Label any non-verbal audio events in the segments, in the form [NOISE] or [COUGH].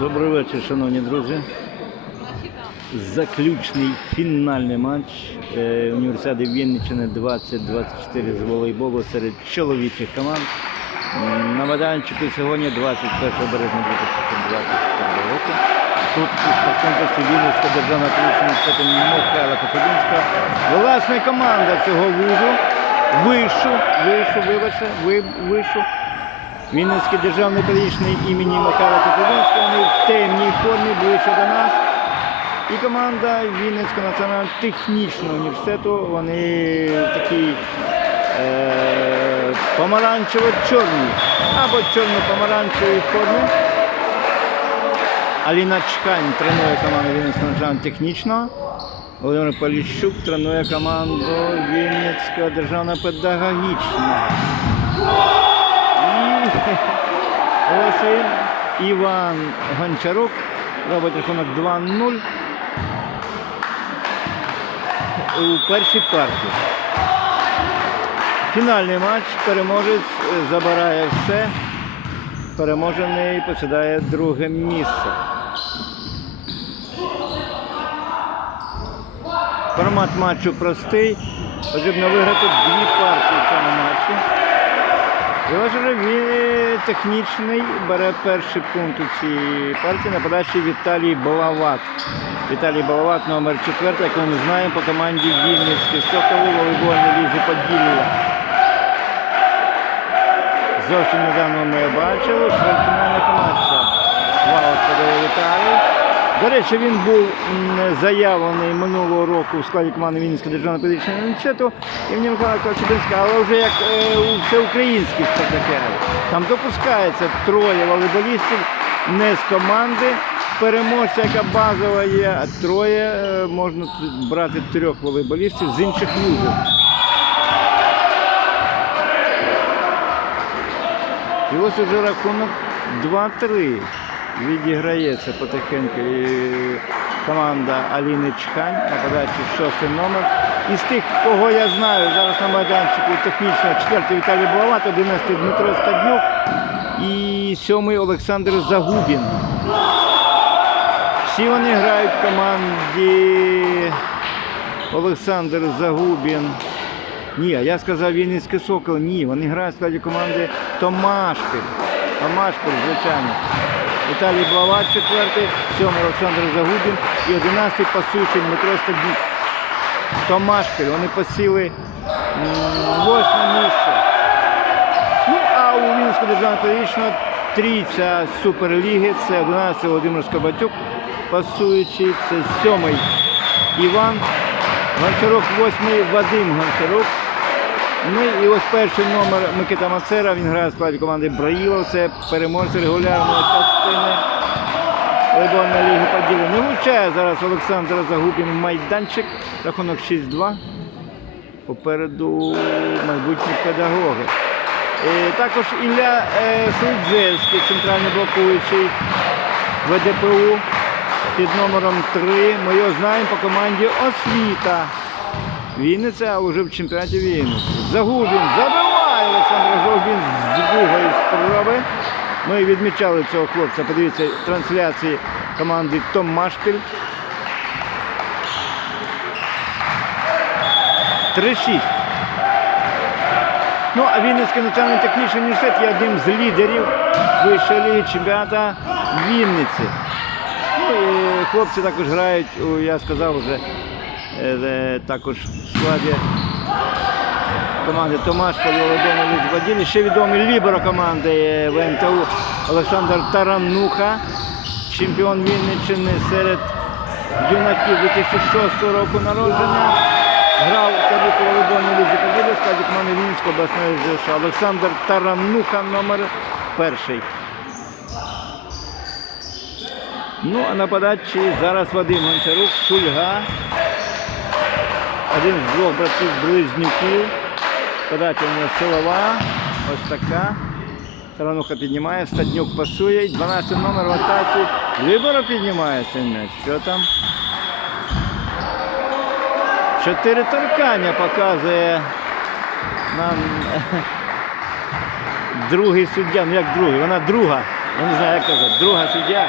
Добрий вечір, шановні друзі. Заключний фінальний матч е, Універсіади Вінниччини 2024 з волейболу серед чоловічих команд. На майданчику сьогодні 21 березня 2024 року. Тут у конкурсі Вінницька державна університету Михайла Коцюбинського. Власне команда цього вузу вишу, вишу, вибачте, ви, вишу. Вінницький державний педагогічний імені Михайла Коцюбинського. Вони в темній формі ближче до нас. І команда Вінницького національного технічного університету, вони такі е, помаранчево-чорні або чорно-помаранчевій формі. Аліна Чкань тренує команду Вінницького національного технічного. Володимир Поліщук тренує команду Вінницького державного педагогічного. [LAUGHS] І Іван Гончарук робить рахунок 2-0 у першій партії. Фінальний матч переможець забирає все. Переможений посідає друге місце. Формат матчу простий. Потрібно виграти дві партії в цьому матчі. І технічний бере перший пункт у цій партії на подачі Віталій Балават. Віталій Балават номер 4, як ми знаємо, по команді Вінницькі Соколи волейбольної лізі Поділля. Зовсім недавно ми бачили чвертьфінальних матчах. Вау, подає Віталій. До речі, він був заявлений минулого року в складі команди Вінницького державного педагогічного університету імені Михайла Ковчебинського, але вже як е, у всеукраїнських спектакерів. Там допускається троє волейболістів не з команди переможця, яка базова є, а троє е, можна брати трьох волейболістів з інших вузів. І ось уже рахунок 2-3. Відіграється потихеньку і команда Аліни Чхань на подачі шостий номер. Із тих, кого я знаю, зараз на майданчику технічно четвертий Віталій Балават, 11 Дмитро Стаднюк і сьомий Олександр Загубін. Всі вони грають в команді Олександр Загубін. Ні, я сказав Вінницький Сокол. Ні, вони грають в складі команди Томашпіль. Томашпіль, звичайно. Віталій Блават, четвертий, сьомий Олександр Загубін і одинадцятий пасуючий Дмитро Стадюк. Томашпіль, вони посіли восьме місце. Ну, а у Вінницького державного педагогічного трійця Суперліги це 11 Володимир Скобатюк, пасуючий, це сьомий Іван Гончарук, восьмий Вадим Гончарук. Ну і ось перший номер Микита Мацера, він грає в складі команди Браїлов, це переможець регулярної частини волейбольної ліги поділу. Не влучає зараз Олександр Загубін майданчик, рахунок 6-2. Попереду майбутні педагоги. Е, також Ілля е, Судзевський, центральний блокуючий ВДПУ під номером 3. Ми його знаємо по команді Освіта. Вінниця, а вже в чемпіонаті Вінниці. Загубін забиває Олександр Загубін з другої спроби. Ми відмічали цього хлопця. Подивіться трансляції команди Том Машпіль. 3-6. Ну, а Вінницький національний технічний університет є одним з лідерів вищої ліги чемпіоната Вінниці. Ну і хлопці також грають, я сказав вже, також в складі команди Томаш Володимир Лізбаділі. Ще відомий ліберо команди е, ВНТУ Олександр Тарануха, чемпіон Вінниччини серед юнаків 2006 року народження. Грав у таблику волейбольної лізі поділі в складі команди Вінницької обласної ЗШ. Олександр Тарануха номер перший. Ну, а на подачі зараз Вадим Гончарук, Шульга. Один з двох братів близнюків. Подача у нього силова. Ось така. Тарануха піднімає, Стаднюк пасує. 12 номер в атаці. Ліборо піднімає цей. Що там? Чотири торкання показує нам другий суддя. Ну як другий? Вона друга я не знаю, як казати, друга суддя.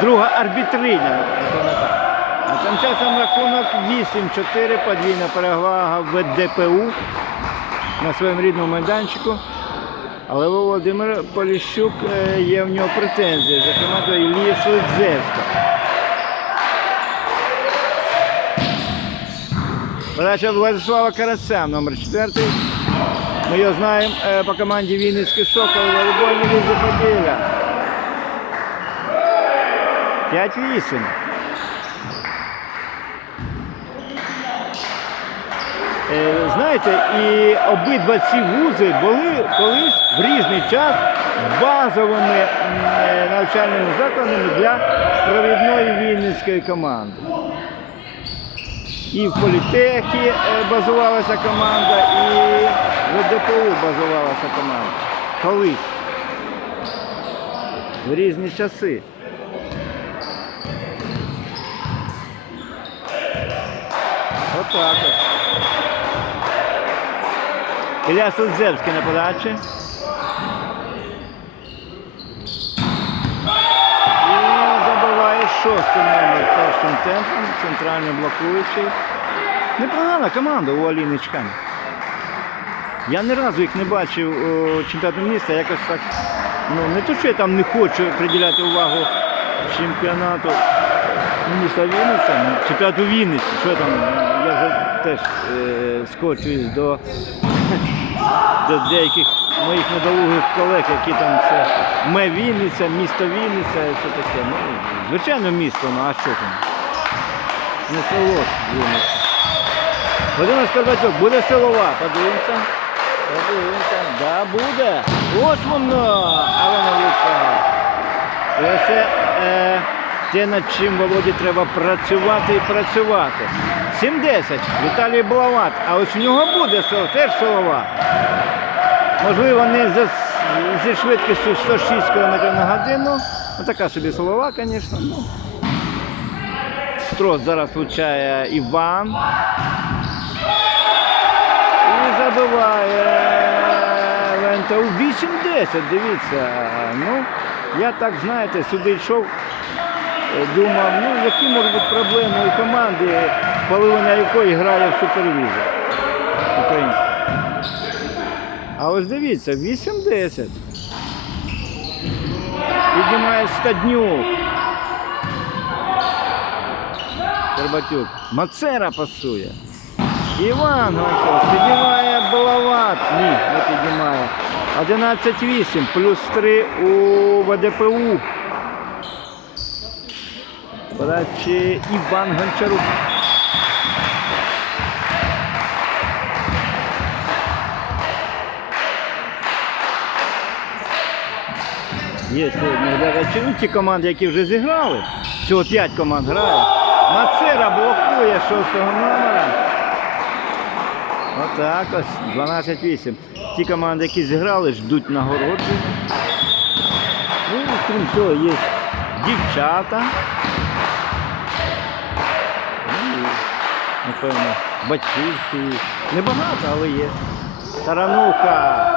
Друга арбітриня. Тим часом рахунок 8-4, подвійна перевага в ДПУ на своєму рідному майданчику. Але у Володимира Поліщук е, є в нього претензії, зокрема до Іллі Слидзевського. Передача Владислава Карася, номер 4. Ми його знаємо е, по команді Вінницький Сокол, волейбольний лізі Поділля. 5-8. Знаєте, і обидва ці вузи були колись в різний час базовими е, навчальними закладами для провідної вінницької команди. І в політехі е, базувалася команда, і в ДПУ базувалася команда. Колись. В різні часи. Отак от. Ілля Судзевський на подачі. І забиває шостий номер першим темпом, центральний блокуючий. Непогана команда у Аліни Чкань. Я ні разу їх не бачив у чемпіонату міста, якось так. Ну, не то, що я там не хочу приділяти увагу чемпіонату міста Вінниця, ну, чемпіонату Вінниці, що там, я вже теж е, скочуюсь до, [LAUGHS] до деяких моїх недолугих колег, які там це ме Вінниця, місто Вінниця і все таке. Ну, звичайно, місто, ну а що там? Не село Вінниця. Вадим Скорбатюк, буде силова, подивимося. Подивимося. Да, буде. Ось воно, а воно влучає. І е, те, над чим Володі треба працювати і працювати. 7-10. Віталій Блават. А ось у нього буде теж силова. Можливо, не за, зі швидкістю 106 км на годину. Ну, така собі силова, звісно. Ну. Строс зараз влучає Іван. І забиває Лента у 8-10, дивіться. Ну, я так, знаєте, сюди йшов, думав, ну, які можуть бути проблеми у команди, половина якої грає в супервізор українську. А ось дивіться, 8-10. Піднімає Стаднюк. Тербатюк. Мацера пасує. Іван Гончар піднімає Балават. Ні, не піднімає. 11-8, плюс 3 у ВДПУ. Подачі Іван Гончарук. Є сьогодні ті команди, які вже зіграли. Всього 5 команд грає. Мацера блокує шостого номера. Отак ось, 12-8. Ті команди, які зіграли, ждуть нагородження. Ну, крім цього, є дівчата. Напевно, батьківські. Небагато, але є. Тарануха.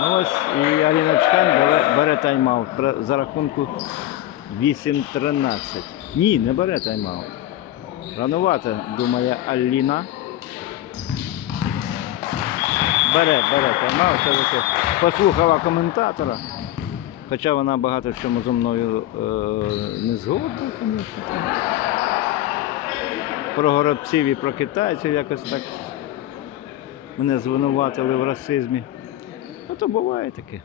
Ну ось і Аліна Чкань бере, тайм-аут за рахунку 8-13. Ні, не бере тайм-аут. Ранувато, думає Аліна. Бере, бере тайм-аут, все-таки послухала коментатора. Хоча вона багато в чому зі мною е, не згодна, звісно. Про горобців і про китайців якось так мене звинуватили в расизмі. Ну то буває таке.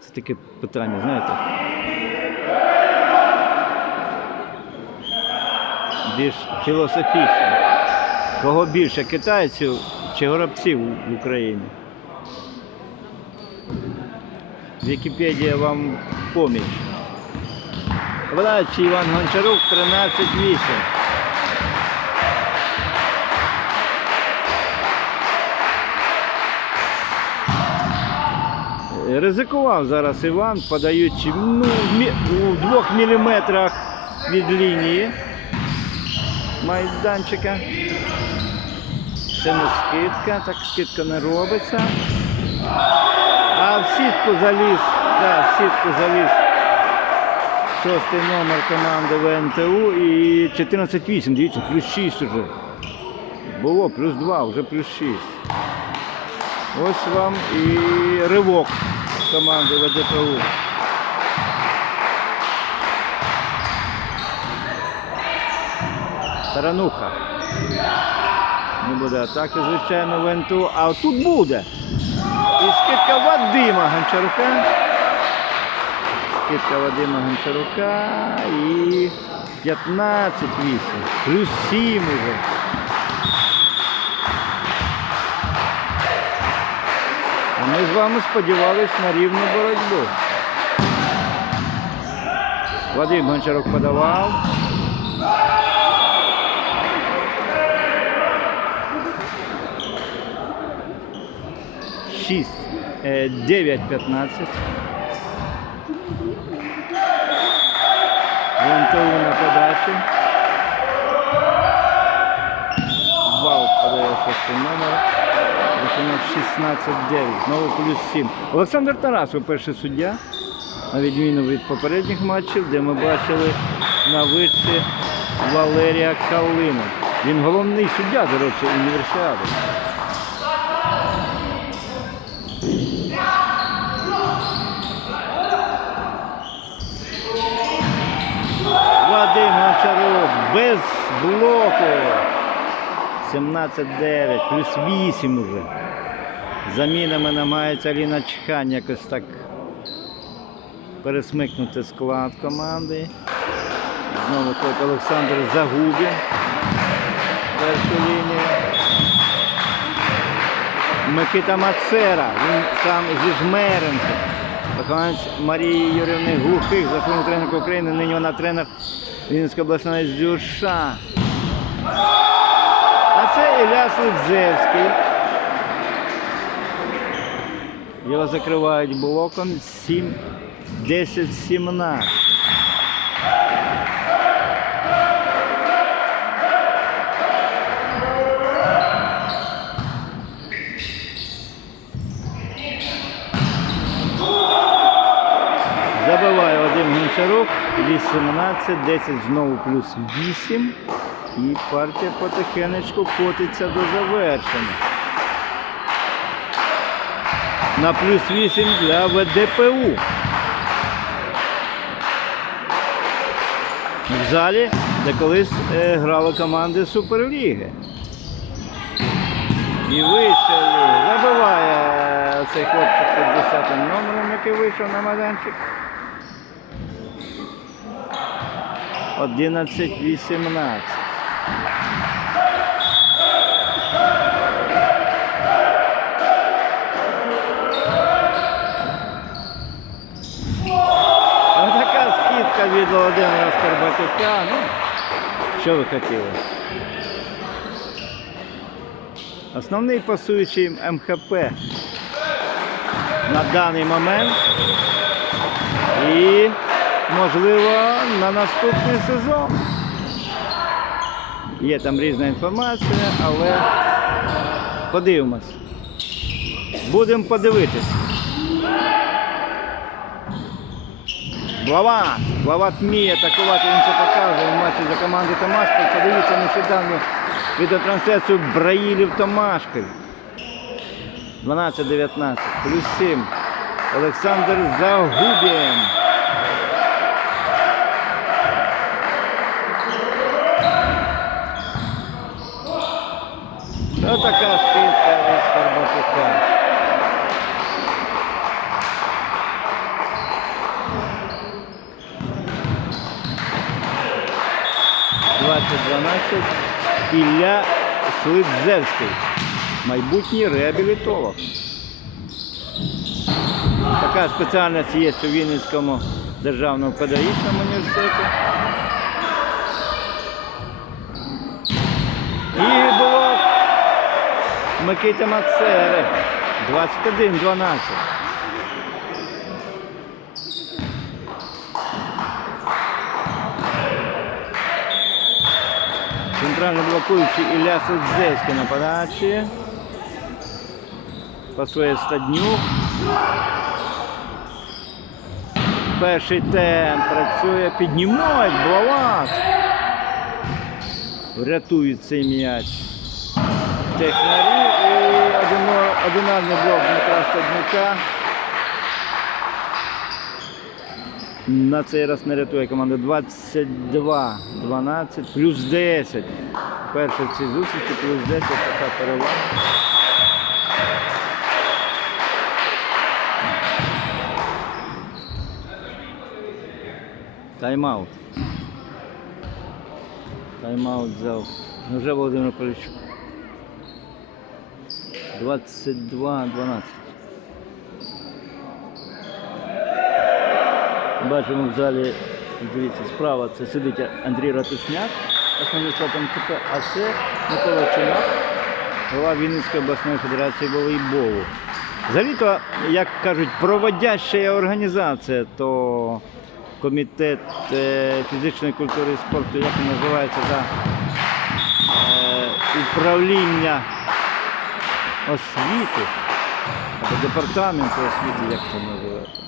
Це таке питання, знаєте. Більш філософічне. Кого більше китайців чи горобців в Україні? Вікіпедія вам поміч. Врач Іван Гончарук 13-8. Ризикував зараз Іван, подаючи ну, у двох міліметрах від лінії майданчика. Ще не скидка, так скидка не робиться. А в сітку заліз, да, в сітку заліз шостий номер команди ВНТУ і 14-8, дивіться, плюс 6 уже. Було плюс 2, вже плюс 6. Ось вам і ривок команди ВДПУ. Тарануха. Не буде атаки, звичайно, в НТУ. А тут буде. І скидка Вадима Гончарука. Скидка Вадима Гончарука і 15-8. Плюс 7 уже. А ми з вами сподівалися на рівну боротьбу. Вадим Гончарук подавав. Шість. е, 9-15. ВНТУ на подачі. Бал подає шостий номер. Рахунок 16-9. Знову плюс 7. Олександр Тарасов, перший суддя. На відміну від попередніх матчів, де ми бачили на вишці Валерія Калина. Він головний суддя, до речі, універсіади. Вадим Гончарук без блоку. 17-9, плюс 8 уже. Замінами намагається Аліна Чхань якось так пересмикнути склад команди. Знову тут Олександр Загубін. Першу лінію. Микита Мацера, він сам зі Жмеренки. Виконавець Марії Юрівни Глухих, заслужений тренер України, нині вона тренер Вінницької обласної ЗЮШа. А це Ілля Слідзевський. Його закривають блоком 7, 10, 17. Забиває Вадим Гончарук, 18, 10 знову плюс 8. І партія потихенечку котиться до завершення. На плюс 8 для ВДПУ. В залі, де колись е, грали команди Суперліги. І вийшов, забиває цей хлопчик під 10 номером, який вийшов на майданчик. 11-18. Така скидка від Володимира Скорбатюка. Ну, що ви хотіли? Основний пасуючий МХП на даний момент. І, можливо, на наступний сезон. Є там різна інформація, але подивимось. Будемо подивитись. Глава. Глава вміє атакувати, він це показує в матчі за командою Томашків. Подивіться нещодавно відеотрансляцію Браїлів Томашків. 12-19, плюс 7. Олександр Загубін. Ось така скидка від Скорбатюка. Двадцять дванадцять. Ілля Слидзевський. Майбутній реабілітолог. Така спеціальність є у Вінницькому державному педагогічному університеті. І було Микита Мацери. 21-12. Центральний блокуючий Ілля Судзевський на подачі. Пасує Стаднюк. Перший темп працює, піднімають, Блават. Врятують цей м'яч. Технарі одинарний блок Дмитра Стаднюка. На цей раз не рятує команда 22-12, плюс 10. Перше в цій зустрічі, плюс 10 така перевага. Тайм-аут. Тайм-аут взяв. Вже Володимир Поліщук. 22-12. Бачимо в залі, дивіться, справа це сидить Андрій Ратушняк, основний складом КП, а це Микола Чумак, голова Вінницької обласної федерації волейболу. Взагалі-то, як кажуть, проводяща організація, то комітет е, фізичної культури і спорту, як він називається, за е, управління освіти, або департаменту освіти, як це називається.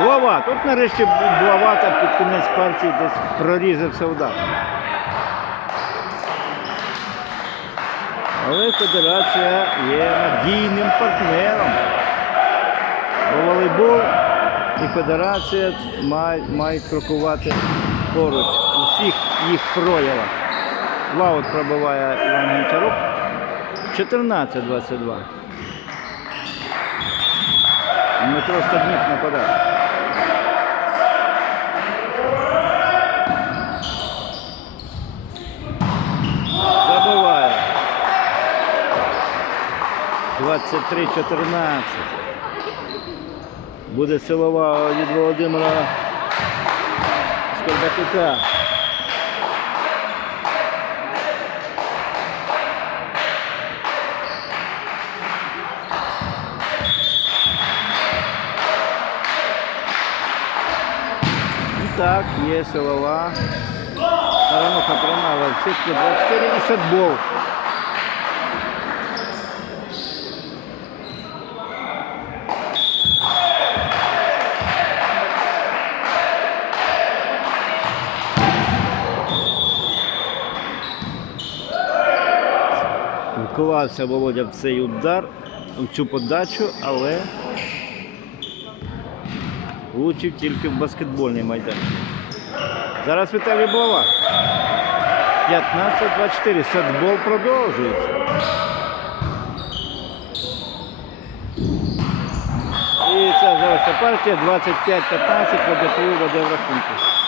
Блава. Тут нарешті Блавата під кінець партії десь прорізався удар. Але федерація є надійним партнером. Бо волейбол і федерація мають крокувати поруч у всіх їх проявах. Лаут пробиває Іван Гончарук. 14-22. Дмитро Стаднюк нападає. Забиває. 23-14. Буде силова від Володимира Скорбатюка. Так, є силова. Тарануха приймала в сітку 24 і сетбол. Вклався Володя в цей удар, в цю подачу, але влучив тільки в баскетбольний майданчик. Зараз Віталій Бова. 15-24. Сетбол продовжується. І це залишиться партія 25-15 по ДПУ веде в рахунку.